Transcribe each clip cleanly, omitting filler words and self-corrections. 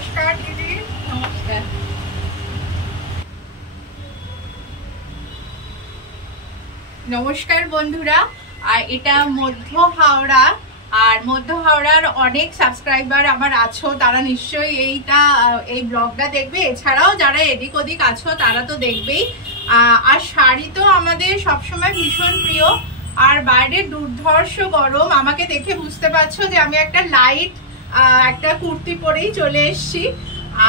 নমস্কার দিদি। নমস্কার। নমস্কার বন্ধুরা। আর এটা মধ্য হাওড়া, আর মধ্য হাওড়ার অনেক সাবস্ক্রাইবার আমার আছো, তারা নিশ্চয়ই এই ব্লগটা দেখবে। এছাড়াও যারা এদিক ওদিক আছো তারা তো দেখবেই। আর শাড়ি তো আমাদের সবসময় ভীষণ প্রিয়। আর বাইরে দুর্ধর্ষ গরম, আমাকে দেখে বুঝতে পারছো যে আমি একটা লাইট একটা কুর্তি পরেই চলে এসেছি।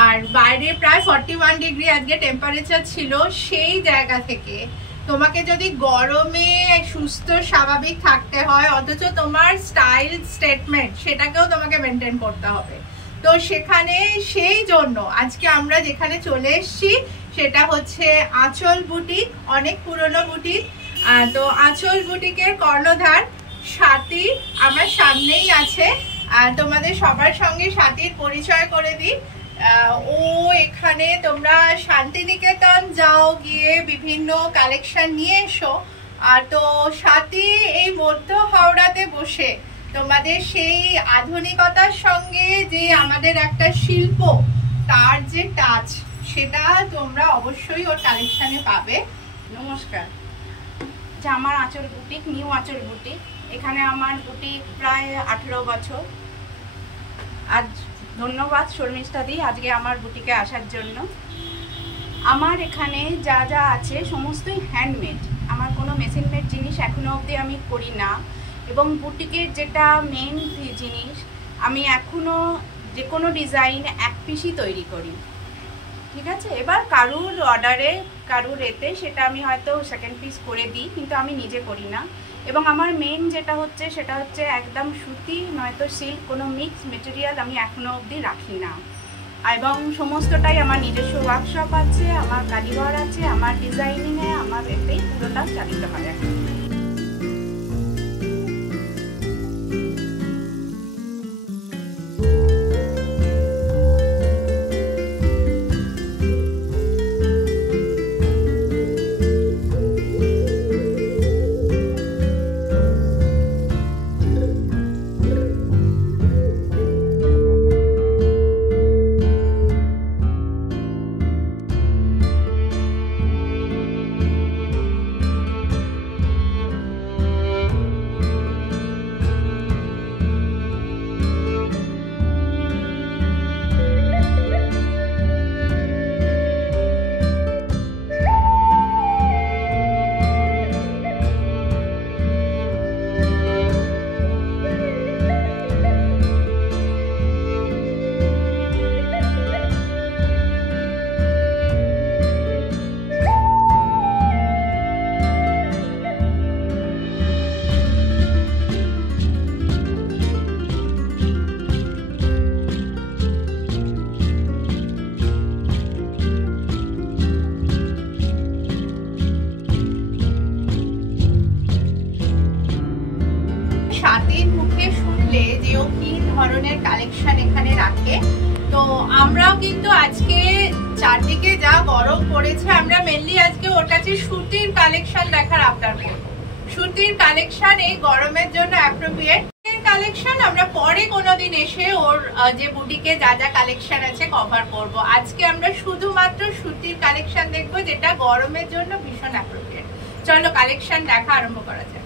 আর বাইরে প্রায় 41 ডিগ্রি আজকে টেম্পারেচার ছিল। সেই জায়গা থেকে তোমাকে যদি গরমে সুস্থ স্বাভাবিক থাকতে হয়, অথচ তোমার স্টাইল স্টেটমেন্ট সেটাকেও তোমাকে মেনটেন করতে হবে। তো সেখানে সেই জন্য আজকে আমরা যেখানে চলে এসেছি সেটা হচ্ছে আঁচল বুটিক, অনেক পুরনো বুটিক। তো আঁচল বুটিকের কর্ণধার স্বাতী আমার সামনেই আছে। তোমাদের সবার সঙ্গে স্বাতীর পরিচয় করে দিই। ও এখানে তোমরা শান্তিনিকেতন যাও, গিয়ে বিভিন্ন কালেকশন নিয়ে এসো। তো স্বাতী এই মধ্য হাওড়াতে বসে তোমাদের সেই আধুনিকতার সঙ্গে যে আমাদের একটা শিল্প, তার যে টাচ, সেটা তোমরা অবশ্যই ওর কালেকশনে পাবে। নমস্কার। যে আমার আঁচল বুটিক, নিউ আঁচল বুটিক, এখানে আমার বুটিক প্রায় 18 বছর। আজ ধন্যবাদ শর্মিষ্ঠা দি আজকে আমার বুটিকে আসার জন্য। আমার এখানে যা যা আছে সমস্তই হ্যান্ডমেড, আমার কোনো মেশিন মেড জিনিস এখনো অবধি আমি করি না। এবং বুটিকের যেটা মেন জিনিস, আমি এখনো যে কোনো ডিজাইন এক পিসই তৈরি করি, ঠিক আছে। এবার কারুর অর্ডারে, কারুর এতে সেটা আমি হয়তো সেকেন্ড পিস করে দিই, কিন্তু আমি নিজে করি না। এবং আমার মেন যেটা হচ্ছে সেটা হচ্ছে একদম সুতি নয়তো সিল্ক, কোনো মিক্স মেটেরিয়াল আমি এখনো অবধি রাখি না। এবং সমস্তটাই আমার নিজস্ব ওয়ার্কশপ আছে, আমার কারিগর আছে, আমার ডিজাইনিংয়ে, আমার এতেই পুরোটা চালিত হয় এখন। ধরনের কালেকশন এখানে রাখে। তো আমরাও কিন্তু আজকে চারদিকে যা গরম পড়েছে, আমরা মেনলি আজকে ওর কাছে সুতির কালেকশন দেখার আবদার করব। সুতির কালেকশন এই গরমের জন্য অ্যাপ্রোপ্রিয়েট কালেকশন আমরা পরে কোনোদিন এসে ওর যে বুটিকে যা যা কালেকশন আছে কভার করব। আজকে আমরা শুধুমাত্র সুতির কালেকশন দেখবো, যেটা গরমের জন্য ভীষণ অ্যাপ্রোপ্রিয়েট। চলো কালেকশন দেখা আরম্ভ করা যাক।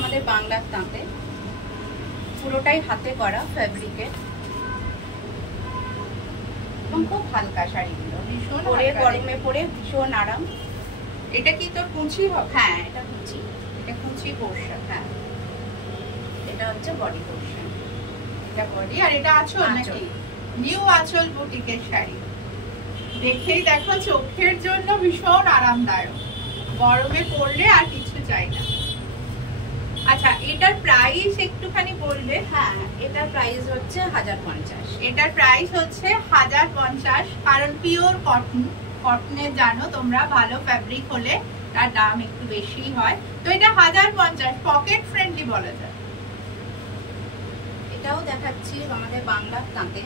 আমাদের বাংলার তাঁতে, পুরোটাই হাতে করা ফ্যাব্রিকের এবং খুব হালকা শাড়িগুলো, ভীষণ পরে গরমে পরে ভীষণ আরাম। এটা কি তোর কুচি হবে? হ্যাঁ, এটা কুচি, এটা কুচি পোর্শন। হ্যাঁ, এটা হচ্ছে বডি পোর্শন, এটা বডি। আর এটা আঁচল নাকি? নিউ আঁচল বুটিকের শাড়ি দেখেই দেখো চোখের জন্য ভীষণ আরামদায়ক, গরমে পরলে আর কিছু চাই না। আচ্ছা, এটার প্রাইস একটুখানি বলবে? হ্যাঁ, এটার প্রাইস হচ্ছে 1050। এটার প্রাইস হচ্ছে 1050, কারণ পিওর কটন। কটনের জানো তোমরা, ভালো ফ্যাব্রিক হলে তার দাম একটু বেশি হয়। তো এটা 1050, পকেট ফ্রেন্ডলি বলা যায়। এটাও দেখাচ্ছি আমাদের বাংলার তাঁতে,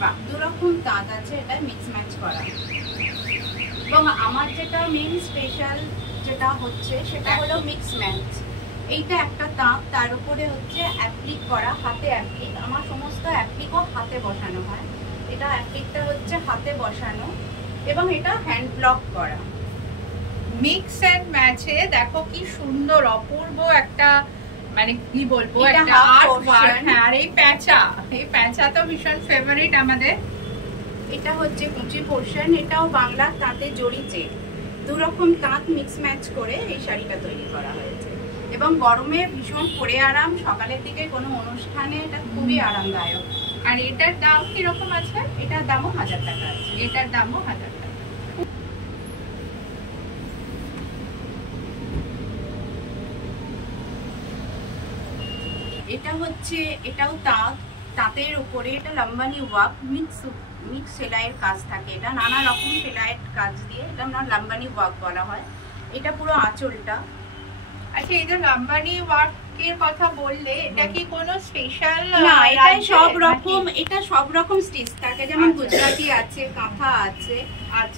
বাহ, দু রকম তাঁত আছে, এটা মিক্স ম্যাচ করা। এবং আমার যেটা মেন স্পেশাল যেটা হচ্ছে সেটা হলো মিক্স ম্যাচ। এইটা একটা তাঁত, তার উপরে হচ্ছে অ্যাপ্লিক করা, হাতে অ্যাপ্লিক। আমার সমস্ত অ্যাপ্লিকও হাতে বসানো হয়। এটা অ্যাপ্লিকটা হচ্ছে হাতে বসানো এবং এটা হ্যান্ড ব্লক করা। মিক্স এন্ড ম্যাচে দেখো কি সুন্দর অপূর্ব একটা, মানে কি বলবো, এটা একটা half আর্ট portion। ওয়ার্ক। হ্যাঁ, আর এই প্যাঁচা তো ভীষণ ফেভারিট আমাদের। এটা হচ্ছে কুচি পোর্শন, এটাও বাংলার তাঁতে জড়িয়ে দু রকম তাঁত মিক্স ম্যাচ করে এই শাড়িটা তৈরি করা হয়েছে। এবং গরমে ভীষণ পরে আরাম, সকালের দিকে কোনো অনুষ্ঠানে এটা খুবই আরামদায়ক। আর এটার দাম কিরকম আছে? এটার দামও 1000 টাকা আছে। এটার দামও 1000 টাকা। এটা হচ্ছে, এটাও তাঁত, তাঁতের উপরে এটা লম্বানি ওয়ার্ক, মিক্স সেলাইয়ের কাজ থাকে। এটা নানা রকম সেলাইয়ের কাজ দিয়ে এটা লম্বানি ওয়ার্ক বলা হয়। এটা পুরো আঁচলটা। আচ্ছা, এই যে লাম্বানি ওয়ার্কের কথা বললে, এটা কি কোনো স্পেশাল? না, এটাই সব রকম, এটা সব রকম স্টিচ থাকে, যেমন গুজরাটি আছে, কাঁথা আছে,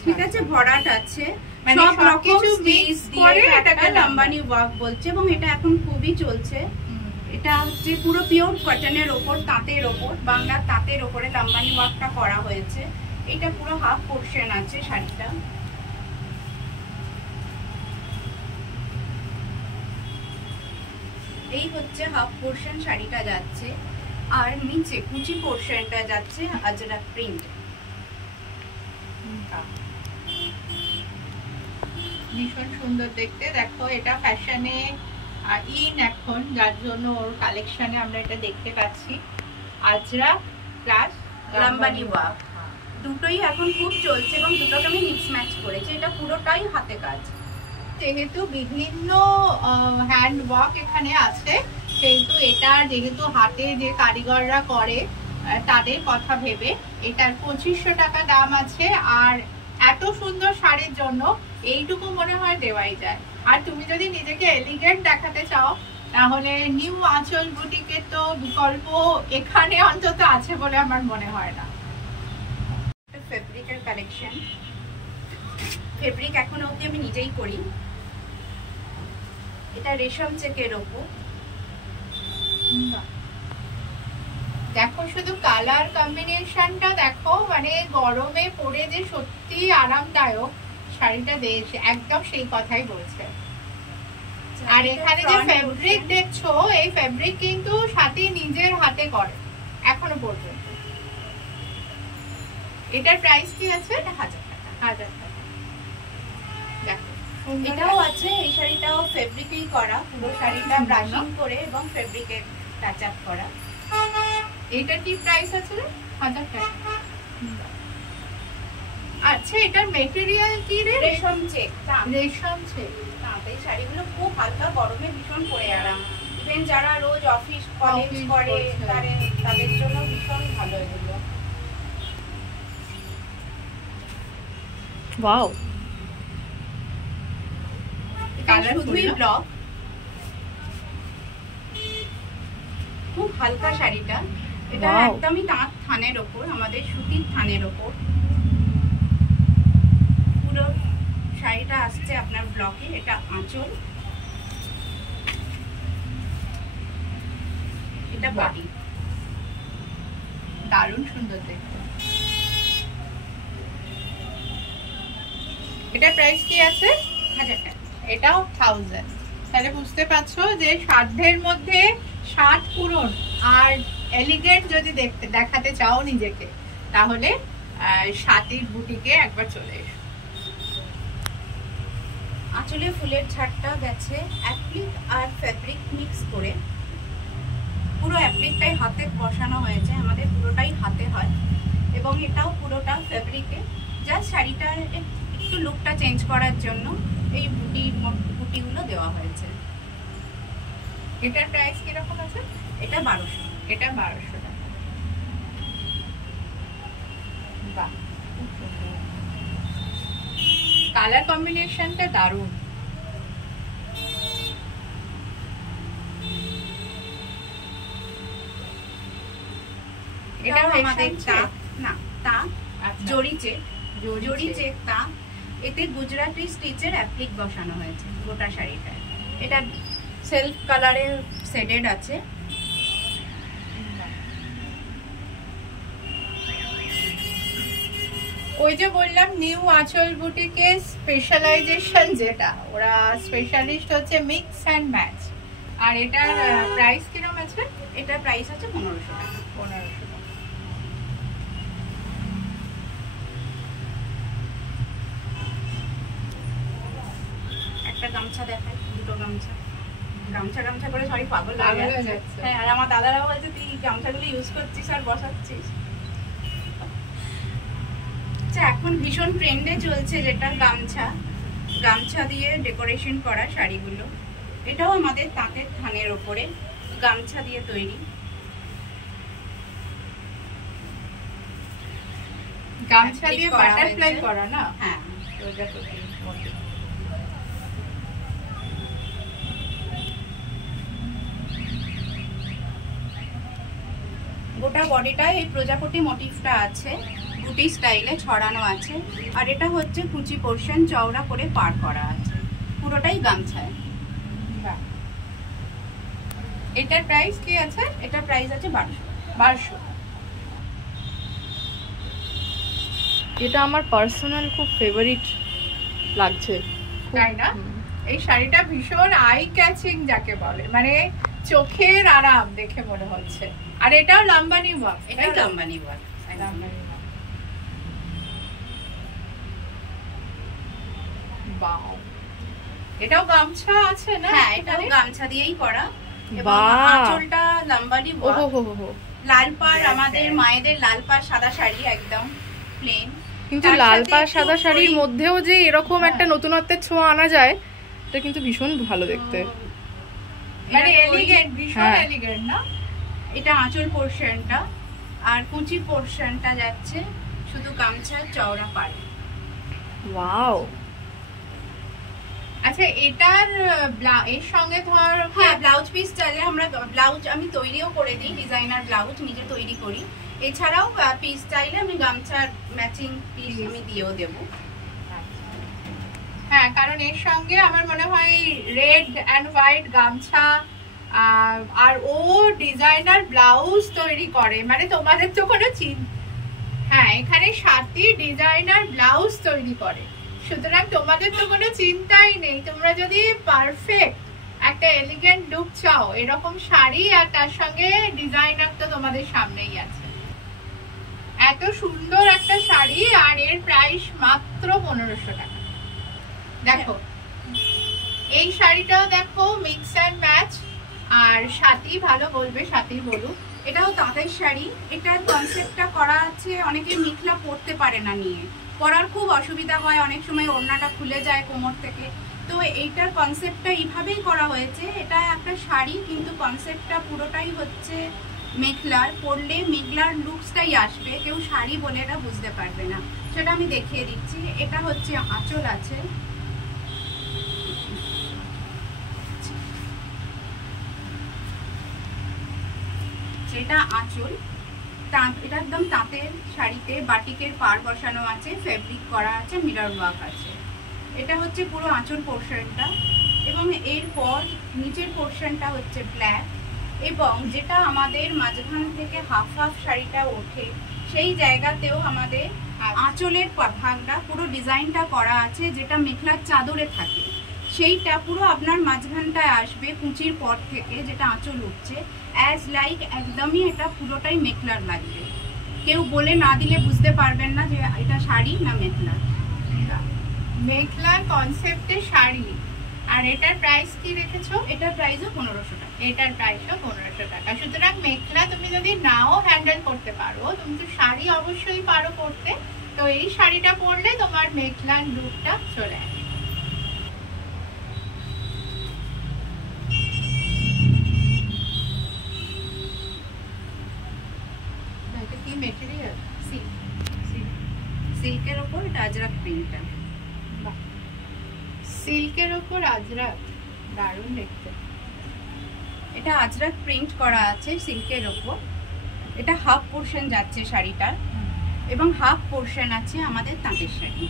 ঠিক আছে, ভরাট আছে, মানে সব রকম স্টিচ স্টিচ করে দিয়ে এটাকে এটাকে লম্বানি ওয়ার্ক বলছে। এবং এটা এখন খুবই চলছে। এটা হচ্ছে পুরো পিওর কটনের ওপর, তাঁতের ওপর, বাংলার তাঁতের ওপরে লম্বানি ওয়ার্কটা করা হয়েছে। এটা পুরো হাফ পোর্শন আছে শাড়িটা। এই হচ্ছে হাফ পোর্শন শাড়িটা যাচ্ছে, আর নিচে কুচি পোর্শনটা যাচ্ছে আজরাক প্রিন্ট। ভীষণ সুন্দর দেখতে। দেখো, এটা ফ্যাশনে ইন এখন, যার জন্য ওর কালেকশনে আমরা এটা দেখতে পাচ্ছি। আজরা প্লাস লাম্বানি ওয়ার্ক দুটোই এখন খুব চলছে এবং দুটোকে আমি মিক্স ম্যাচ করেছি। এটা পুরোটাই হাতে কাজ। যেহেতু বিভিন্ন হ্যান্ড ওয়ার্ক এখানে আছে, সেহেতু এটা যেহেতু হাতে যে কারিগররা করে তাদের কথা ভেবে এটার 2500 টাকা দাম আছে। আর এত সুন্দর শাড়ির জন্য এইটুকু মনে হয় দেওয়াই যায়। আর তুমি যদি নিজেকে এলিগেন্ট দেখাতে চাও, তাহলে নিউ আঁচল বুটিকের তো বিকল্প এখানে অন্তত আছে বলে আমার মনে হয় না। ফেব্রিকের কালেকশন, ফেব্রিক এখন অবধি আমি নিজেই করি। এটা রেশম চেকের ওপর। দেখো শুধু কালার কম্বিনেশনটা দেখো, মানে গরমে পরে যে সত্যি আরামদায়ক শাড়িটা দিয়েছে, একদম সেই কথাই বলছে। আর এখানে যে ফেব্রিক দেখছো, এই ফেব্রিক কিন্তু সাথী নিজের হাতে করে এখনো পর্যন্ত। এটার প্রাইস কি আছে? এটা 1000 টাকা। 1000 টাকা। দেখো, এটাও আছে, এই শাড়িটাও ফেব্রিকেই করা, পুরো শাড়িটা ব্রাশিং করে এবং ফেব্রিকে টাচ আপ করা। এটার কি প্রাইস আছে? 1000 টাকা। আচ্ছা, এটার মেটেরিয়াল কি রে? রেশম চেক। রেশম চেক। এই শাড়িগুলো খুব হালকা, গরমে ভীষণ পরে আরাম। ইভেন যারা রোজ অফিস কলেজ করে তাদের জন্য ভীষণ ভালো এগুলো। ওয়াও, শুধুই ব্লক, খুব হালকা শাড়িটা। এটা একদমই তাঁত থানের ওপর, আমাদের সুতির থানের ওপর পুরো শাড়িটা আসছে আপনার ব্লকে। এটা আঁচল, এটা বডি। দারুণ সুন্দর দেখতে। এটার প্রাইস কি আছে? 1000 টাকা। এটাও 1000। তাহলে বুঝতে পারছো যে সাধ্যের মধ্যে সাধ পূরণ আর এলিগেন্ট যদি দেখাতে চাও নিজেকে, তাহলে সাথীর বুটিকে একবার চলে এসো। আঁচলে ফুলের ছাড়টা গেছে অ্যাপ্লিক আর ফেব্রিক মিক্স করে। পুরো অ্যাপ্লিকটাই হাতে বসানো হয়েছে, আমাদের পুরোটাই হাতে হয়। এবং এটাও পুরোটা ফেব্রিকে। জাস্ট শাড়িটা একটু লুকটা চেঞ্জ করার জন্য এই বুটিগুলো দেওয়া হয়েছে। এটার প্রাইস কিরকম আছে? এটা 1200। এটা 1200 টাকা। বাহ, কালার কম্বিনেশনটা দারুণ। এটাও আমাদের তাঁত, না তাঁত, আচ্ছা। জরি চেক, জরি জরি চেক। চেক তাঁত। এতে গুজরাটি স্টিচের অ্যাপ্লিক বসানো হয়েছে গোটা শাড়িটায়। এটা সেলফ কালারে শেডেড আছে। ওই যে বললাম নিউ আঁচল বুটিকে স্পেশালাইজেশন, যেটা ওরা স্পেশালিস্ট হচ্ছে মিক্স অ্যান্ড ম্যাচ। আর এটার প্রাইস কিরকম আছে? এটার প্রাইস আছে 1500 টাকা। 1500 টাকা। একটা গামছা দেখায়, দুটো গামছা, গামছা গামছা করে সবাই পাগল পাগল হয়ে হয়ে যাচ্ছে। যাচ্ছে। হ্যাঁ, আর আমার দাদারাও বলছে তুই গামছাগুলো ইউজ করছিস আর বসাচ্ছিস। আচ্ছা, এখন ভীষণ ট্রেন্ডে চলছে যেটা গামছা, গামছা দিয়ে ডেকোরেশন করা শাড়িগুলো। এটাও আমাদের তাঁতের থানের ওপরে গামছা দিয়ে তৈরি। গামছা দিয়ে করা বাটারফ্লাই হয়েছে। করা না? হ্যাঁ, প্রজাপতির মতো। গোটা বডিটায় এই প্রজাপতি মোটিভটা আছে, বুটি স্টাইলে ছড়ানো আছে। আর এটা হচ্ছে কুচি পোর্শন, চওড়া করে পার করা আছে, পুরোটাই গামছায়। বাহ। এটার প্রাইস কি আছে? এটার প্রাইস আছে 1200। 1200। এটা আমার পার্সোনাল খুব ফেভারিট লাগছে, তাই না? এই শাড়িটা ভীষণ আই ক্যাচিং যাকে বলে, মানে চোখের আরাম দেখে মনে হচ্ছে। আর এটাও লাম্বানি ওয়ার্ক। এটাও লাম্বানি ওয়ার্ক। বাও, এটাও গামছা আছে না? হ্যাঁ, এটাও গামছা দিয়েই করা। এবং বাহ। আঁচলটা লাম্বানি ও ওয়ার্ক। হো হো হো। লাল পাড়, আমাদের মায়েদের লাল পাড় সাদা শাড়ি একদম প্লেন। কিন্তু তার লাল সাথে পাড় একটু সাদা শাড়ির flowing- মধ্যেও যে এরকম হ্যাঁ। একটা নতুনত্বের ছোঁয়া আনা যায়, এটা কিন্তু ভীষণ ভালো দেখতে। মানে এটা এলিগেন্ট, ভীষণ হ্যাঁ। এলিগেন্ট না? এটা আঁচল পোর্শনটা, আর কুচি পোর্শনটা যাচ্ছে শুধু গামছা চওড়া পাড়ে। ওয়াও। আচ্ছা, এটার এর সঙ্গে ধর হ্যাঁ, ব্লাউজ পিস চাইলে আমরা ব্লাউজ আমি তৈরিও করে দিই, ডিজাইনার ব্লাউজ নিজে তৈরি করি। এছাড়াও পিস চাইলে আমি গামছার ম্যাচিং পিস আমি দিয়েও দেবো। হ্যাঁ, কারণ এর সঙ্গে আমার মনে হয় রেড অ্যান্ড হোয়াইট গামছা আর ও ডিজাইনার ব্লাউজ তৈরি করে, মানে তোমাদের তো কোনো হ্যাঁ, এখানে সাথী ডিজাইনার ব্লাউজ তৈরি করে, সুতরাং তোমাদের তো কোনো চিন্তাই নেই। তোমরা যদি পারফেক্ট একটা এলিগেন্ট লুক চাও, এরকম শাড়ি আর তার সঙ্গে ডিজাইনার তো তোমাদের সামনেই আছে। এত সুন্দর একটা শাড়ি, আর এর প্রাইস মাত্র 1500 টাকা। দেখো এই শাড়িটাও দেখো মিক্স অ্যান্ড ম্যাচ। আর সাথী ভালো বলবে, সাথী বলুক। এটাও তাঁতের শাড়ি। এটার কনসেপ্টটা করা আছে অনেকে মিথলা পরতে পারে না নিয়ে, পরার খুব অসুবিধা হয়, অনেক সময় ওড়নাটা খুলে যায় কোমর থেকে। তো এইটার কনসেপ্টটা এইভাবেই করা হয়েছে। এটা একটা শাড়ি, কিন্তু কনসেপ্টটা পুরোটাই হচ্ছে মেখলার। পরলে মেখলার লুকসটাই আসবে, কেউ শাড়ি বলে এটা বুঝতে পারবে না। সেটা আমি দেখিয়ে দিচ্ছি। এটা হচ্ছে আঁচল আছে, এটা আঁচল। এটা একদম তাঁতের শাড়িতে বাটিকের পাড় বসানো আছে, ফেব্রিক করা আছে, মিরর ওয়ার্ক আছে। এটা হচ্ছে পুরো আঁচল পোর্শনটা, এবং এরপর নিচের পোর্শনটা হচ্ছে ব্ল্যাক। এবং যেটা আমাদের মাঝখান থেকে হাফ হাফ শাড়িটা ওঠে, সেই জায়গাতেও আমাদের আঁচলের ভাগটা পুরো ডিজাইনটা করা আছে, যেটা মেখলার চাদরে থাকে। সেইটা পুরো আপনার মাঝখানটায় আসবে কুচির পর থেকে, যেটা আঁচল উঠছে অ্যাজ লাইক একদমই এটা পুরোটাই মেখলার লাগবে। কেউ বলে না দিলে বুঝতে পারবেন না যে এটা শাড়ি না মেখলা। মেখলার কনসেপ্টে শাড়ি। আর এটার প্রাইস কি রেখেছো? এটার প্রাইসও 1500 টাকা। এটার প্রাইসও 1500 টাকা। সুতরাং মেখলা তুমি যদি নাও হ্যান্ডেল করতে পারো, তুমি তো শাড়ি অবশ্যই পারো করতে, তো এই শাড়িটা পরলে তোমার মেখলার লুকটা চলে আসে। এটা কি মেটেরিয়াল? সিল্কের ওপর এটা আজরাক প্রিন্টটা। সিল্কের ওপর আজরাক, দারুণ দেখতে। এটা আজরাক প্রিন্ট করা আছে সিল্কের ওপর। এটা হাফ পোর্শন যাচ্ছে শাড়িটার, এবং হাফ পোর্শন আছে আমাদের তাঁতের শাড়ি।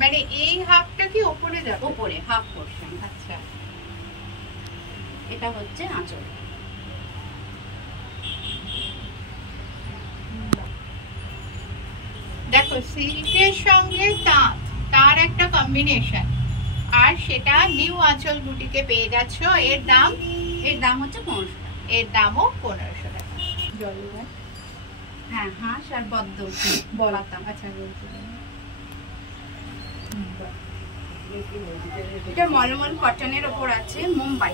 মানে এই হাফটা কি উপরে যাবে? উপরে হাফ পোর্শন। আচ্ছা, এটা হচ্ছে আঁচল। দেখো সিল্কের সঙ্গে তাঁত, তার একটা কম্বিনেশন, আর সেটা নিউ আঁচল বুটিকে পেয়ে যাচ্ছ। এর দাম হচ্ছে 1500 টাকা। এর দামও 1500 টাকা। হ্যাঁ, হাঁস আর পদ্ম বলতাম। আচ্ছা, এটা মলমল কটনের ওপর আছে, মুম্বাই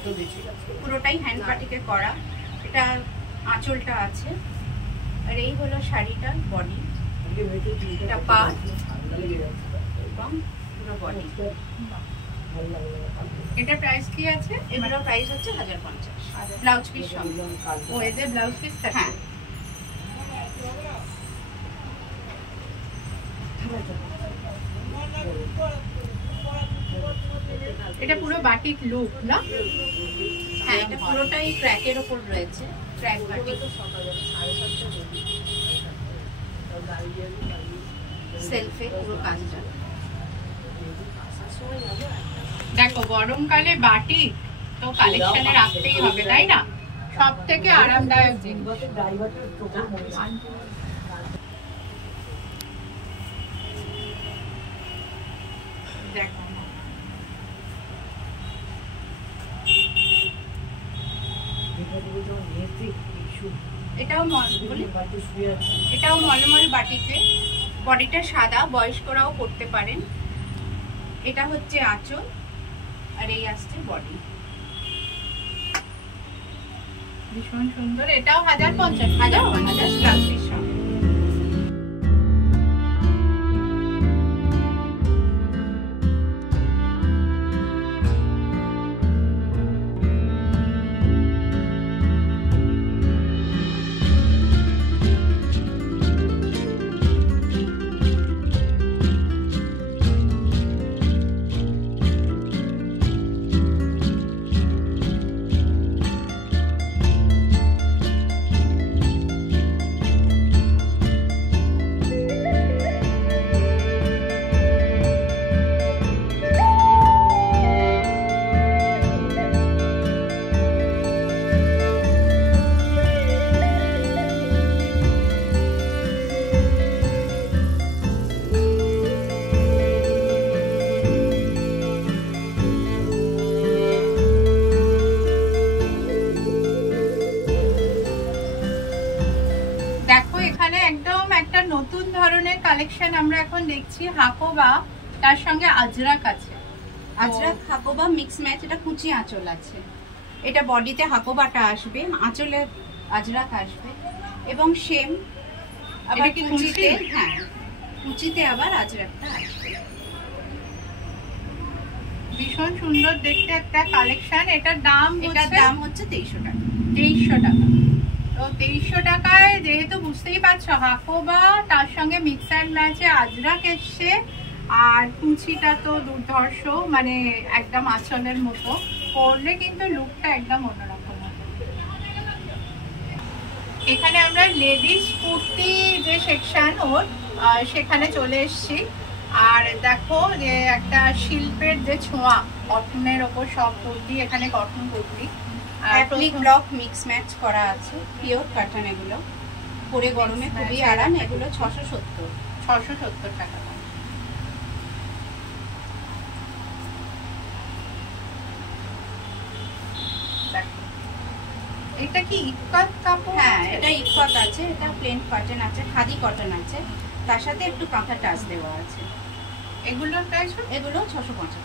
পুরোটাই হ্যান্ড পাটিকে করা। এটা আঁচলটা আছে, আর এই হলো শাড়িটার বডি। এটা পাট এবং পুরো বডি। এটা প্রাইস কি আছে? এগুলো প্রাইস হচ্ছে 1050 ব্লাউজ পিস সঙ্গে। ও, এদের ব্লাউজ পিস থাকে? হ্যাঁ। এটা পুরো বাটিক লুক না? হ্যাঁ, এটা পুরোটাই ক্র্যাকের ওপর রয়েছে, ক্র্যাক বাটিক। সেলফে পুরো কাজটা। দেখো গরমকালে বাটিক তো কালেকশনে রাখতেই হবে, তাই না? সব থেকে আরামদায়ক জিনিস। দেখো এটাও মলমল বাটিকে, বডিটা সাদা, বয়স্করাও করতে পারেন। এটা হচ্ছে আঁচল, আর এই আসছে বডি। ভীষণ সুন্দর। এটাও 1050 ব্লাউজ পিস সঙ্গে। নতুন ধরনের কালেকশন আমরা এখন দেখছি, হাকোবা, তার সঙ্গে আজরাক আছে। Ajrak Hakoba mix match. এটা কুচি আঁচল আছে, এটা বডিতে হাকোবাটা আসবে, আঁচলে আজরাক আসবে, এবং সেম আবার কুচিতে, হ্যাঁ কুচিতে আবার আজরাকটা আসবে। ভীষণ সুন্দর দেখতে একটা কালেকশন। এটার দাম হচ্ছে 2300 টাকা। 2300 টাকা। তো 2300 টাকায় যেহেতু বুঝতেই পারছো হাকোবা, তার সঙ্গে মিক্স অ্যান্ড ম্যাচে আজরাক এসছে, আর কুচিটা তো দুর্ধর্ষ, মানে একদম আঁচলের মতো পরলে কিন্তু লুকটা একদম অন্যরকম হবে। এখানে আমরা লেডিস কুর্তি যে সেকশন ওর, সেখানে চলে এসেছি। আর দেখো যে একটা শিল্পের যে ছোঁয়া, কটনের ওপর সব কুর্তি, এখানে cotton kurti, applique block mix match করা আছে, পিওর কটন। এগুলো পরে গরমে খুবই আরাম। এগুলো 670 টাকা। এটা কি ইক্কত কাপড়? হ্যাঁ, এটা ইক্কত আছে, এটা প্লেন কটন আছে, খাদি কটন আছে, তার সাথে একটু কাঁথা টাচ দেওয়া আছে। এগুলোর প্রাইস? এগুলো 650।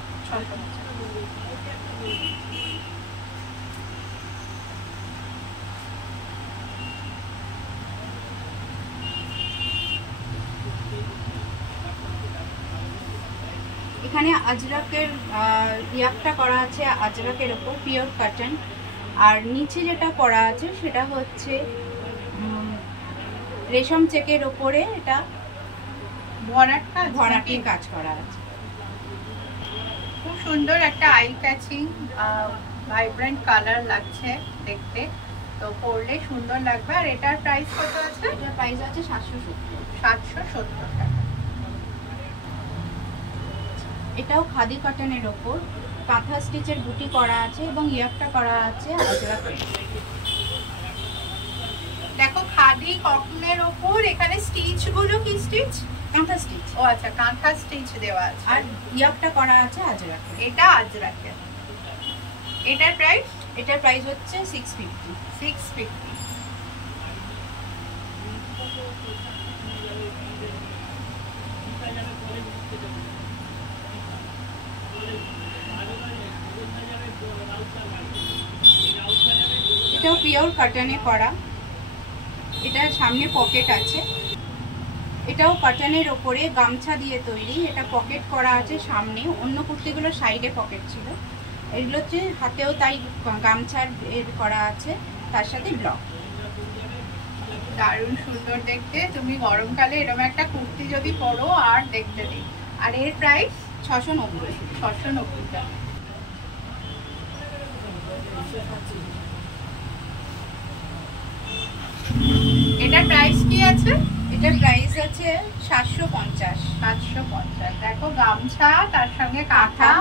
এখানে আজরাকের ইয়াকটা করা আছে, আজরাকের ওপর পিওর কটন। আর নিচে যেটা করা আছে সেটা হচ্ছে রেশম চেকের ওপরে এটা ভরাটির কাজ করা আছে। খুব সুন্দর একটা আই ক্যাচিং ভাইব্রেন্ট কালার লাগছে দেখতে, তো পরলে সুন্দর লাগবে। আর এটার প্রাইস কত আছে? এটার প্রাইস আছে 770। 770 টাকা। এটাও খাদি কটনের ওপর কাঁথা স্টিচের বুটি করা আছে এবং ইয়াকটা করা আছে আজরাক। দেখো খাদি কটনের ওপর এখানে স্টিচ গুলো কি স্টিচ? কাঁথা স্টিচ। ও আচ্ছা, কাঁথা স্টিচ দেওয়া আছে। আর ইয়াকটা করা আছে আজরাক। এটা আজরাকের। এটার প্রাইস? এটার প্রাইস হচ্ছে 650। 650। এটাও পিওর কটনে করা, এটার সামনে পকেট আছে। এটাও কটনের ওপরে গামছা দিয়ে তৈরি, এটা পকেট করা আছে সামনে, অন্য কুর্তিগুলো সাইডে পকেট ছিল। এগুলো হচ্ছে হাতেও তাই গামছার এর করা আছে, তার সাথে ব্লক। দারুণ সুন্দর দেখতে। তুমি গরমকালে এরকম একটা কুর্তি যদি পরো আর দেখতে নেই। আর এর প্রাইস 690। 690 টাকা। এটার প্রাইস কি আছে? এটার প্রাইস আছে 750। 750। দেখো গামছা তার সঙ্গে কাঁথা,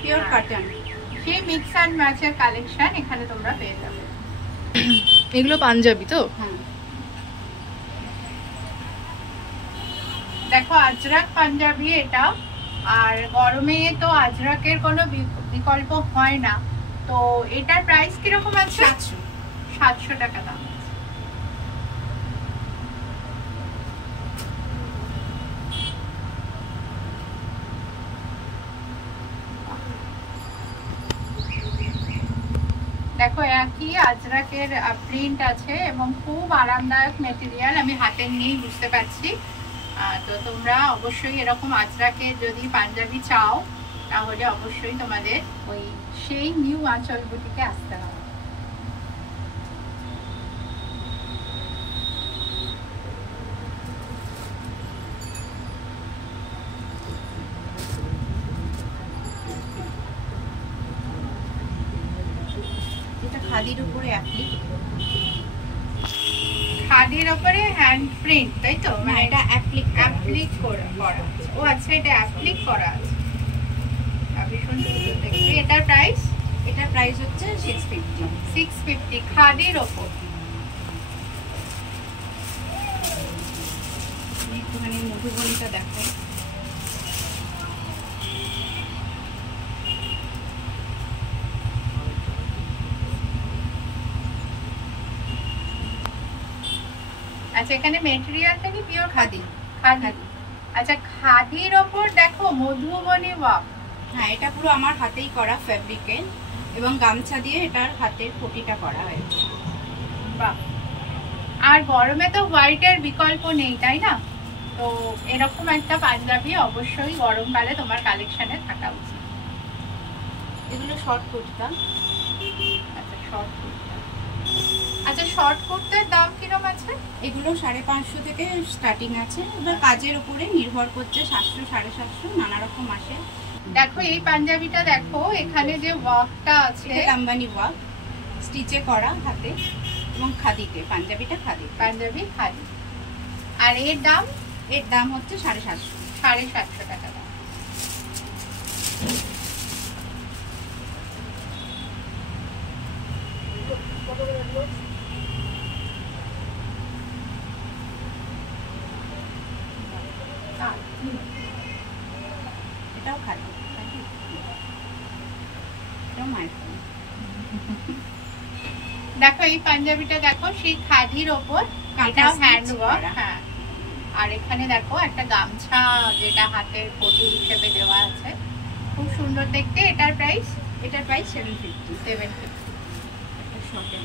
পিওর কটন, সেই মিক্স অ্যান্ড ম্যাচের কালেকশন এখানে তোমরা পেয়ে যাবে। এগুলো পাঞ্জাবি তো? হ্যাঁ। দেখো আজরাক পাঞ্জাবি এটা, আর গরমে তো আজরাকের কোনো বিকল্প হয় না। তো এটার প্রাইস কিরকম আছে? 700 টাকা দাম। দেখো একই আজরাকের প্রিন্ট আছে এবং খুব আরামদায়ক মেটেরিয়াল, আমি হাতে নিয়েই বুঝতে পারছি। তো তোমরা অবশ্যই এরকম আজরাকের যদি পাঞ্জাবি চাও তাহলে অবশ্যই তোমাদের ওই সেই নিউ আঁচল বুটিকে আসতে হবে। এটা খাদির উপরে অ্যাপ্লিক, খাদির উপরে হ্যান্ড প্রিন্ট, তাই তো? না এটা অ্যাপ্লিক করা আছে। ও আচ্ছা, এটা অ্যাপ্লিক করা আছে। ভীষণ সুন্দর দেখতে। এটার প্রাইস? এটার প্রাইস হচ্ছে 650। 650 খাদির ওপর। একটুখানি মধুবনীটা দেখাই। আচ্ছা, এখানে মেটেরিয়ালটা কি পিওর খাদি? খাদি। আচ্ছা, খাদির ওপর দেখো মধুবনী ওয়ার্ক। হ্যাঁ, এটা পুরো আমার হাতেই করা ফ্যাব্রিকের এবং গামছা দিয়ে এটার হাতের পটিটা করা হয়েছে। বাহ। আর গরমে তো হোয়াইটের বিকল্প নেই, তাই না? তো এরকম একটা পাঞ্জাবি অবশ্যই গরমকালে তোমার কালেকশনে থাকা উচিত। এগুলো শর্ট কুর্তা। আচ্ছা, শর্ট কুর্তা। আচ্ছা, শর্ট কুর্তার দাম কিরকম আছে? এগুলো 550 থেকে স্টার্টিং আছে, এবার কাজের উপরে নির্ভর করছে, 700 750 নানা রকম আসে। দেখো এই পাঞ্জাবিটা দেখো, এখানে যে ওয়ার্কটা আছে আম্বানি ওয়ার্ক, স্টিচে করা হাতে এবং খাদিতে। পাঞ্জাবিটা খাদি, পাঞ্জাবি খাদি। আর এর দাম? এর দাম হচ্ছে 750। 750 টাকা দাম। এটাও খাদি, এটাও মায়ের। দেখো এই পাঞ্জাবিটা দেখো, সেই খাদির ওপর, এটা হ্যান্ড ওয়ার্ক। হ্যাঁ, আর এখানে দেখো একটা গামছা যেটা হাতের পটি হিসেবে দেওয়া আছে, খুব সুন্দর দেখতে। এটার প্রাইস? এটার প্রাইস 750। 750। একটা শর্টের,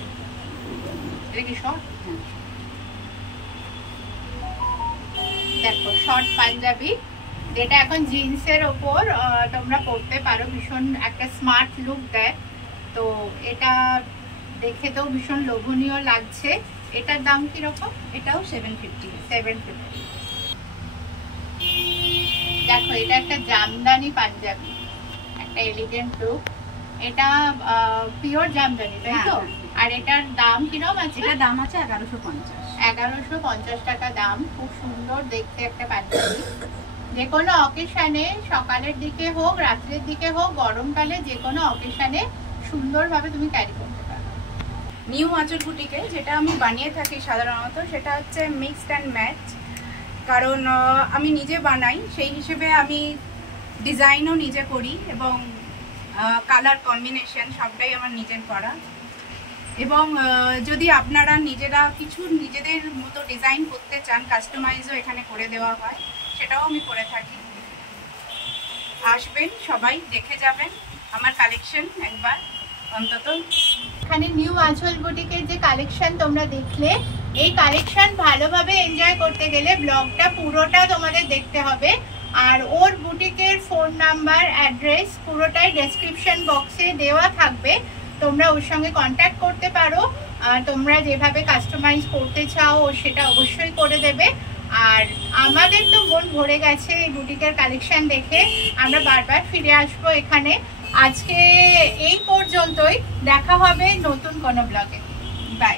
এটা কি শর্ট? হ্যাঁ। দেখো শর্ট পাঞ্জাবি, যেটা এখন জিন্সের ওপর তোমরা পরতে পারো, ভীষণ একটা স্মার্ট লুক দেয়। তো এটা দেখে তো ভীষণ লোভনীয় লাগছে। এটার দাম কিরকম? এটাও 750। 750। দেখো এটা একটা জামদানি পাঞ্জাবি, একটা এলিগেন্ট লুক। এটা পিওর জামদানি তাই তো? আর এটার দাম কিরকম আছে? এটার দাম আছে 1150। 1150 টাকা দাম। খুব সুন্দর দেখতে একটা পাঞ্জাবি। যে কোনো অকেশনে, সকালের দিকে হোক, রাত্রের দিকে হোক, গরমকালে যে কোনো অকেশনে সুন্দরভাবে তুমি ক্যারি করতে পারো। নিউ আঁচল বুটিকে যেটা আমি বানিয়ে থাকি সাধারণত, সেটা হচ্ছে মিক্সড অ্যান্ড ম্যাচ। কারণ আমি নিজে বানাই, সেই হিসেবে আমি ডিজাইনও নিজে করি এবং কালার কম্বিনেশন সবটাই আমার নিজের করা। এবং যদি আপনারা নিজেরা কিছু নিজেদের মতো ডিজাইন করতে চান, কাস্টমাইজও এখানে করে দেওয়া হয়, সেটাও আমি করে থাকি। আসবেন সবাই, দেখে যাবেন আমার কালেকশন একবার অন্তত। এখানে নিউ আঁচল বুটিকের যে কালেকশন তোমরা দেখলে, এই কালেকশন ভালোভাবে এনজয় করতে গেলে ব্লগটা পুরোটা তোমাদের দেখতে হবে। আর ওর বুটিকের ফোন নাম্বার, অ্যাড্রেস পুরোটাই ডেসক্রিপশন বক্সে দেওয়া থাকবে। তোমরা ওর সঙ্গে কন্ট্যাক্ট করতে পারো। আর তোমরা যেভাবে কাস্টমাইজ করতে চাও ও সেটা অবশ্যই করে দেবে। আর আমাদের তো মন ভরে গেছে এই বুটিকের কালেকশন দেখে, আমরা বারবার ফিরে আসবো এখানে। আজকে এই পর্যন্তই, দেখা হবে নতুন কোনো ব্লগে। বাই।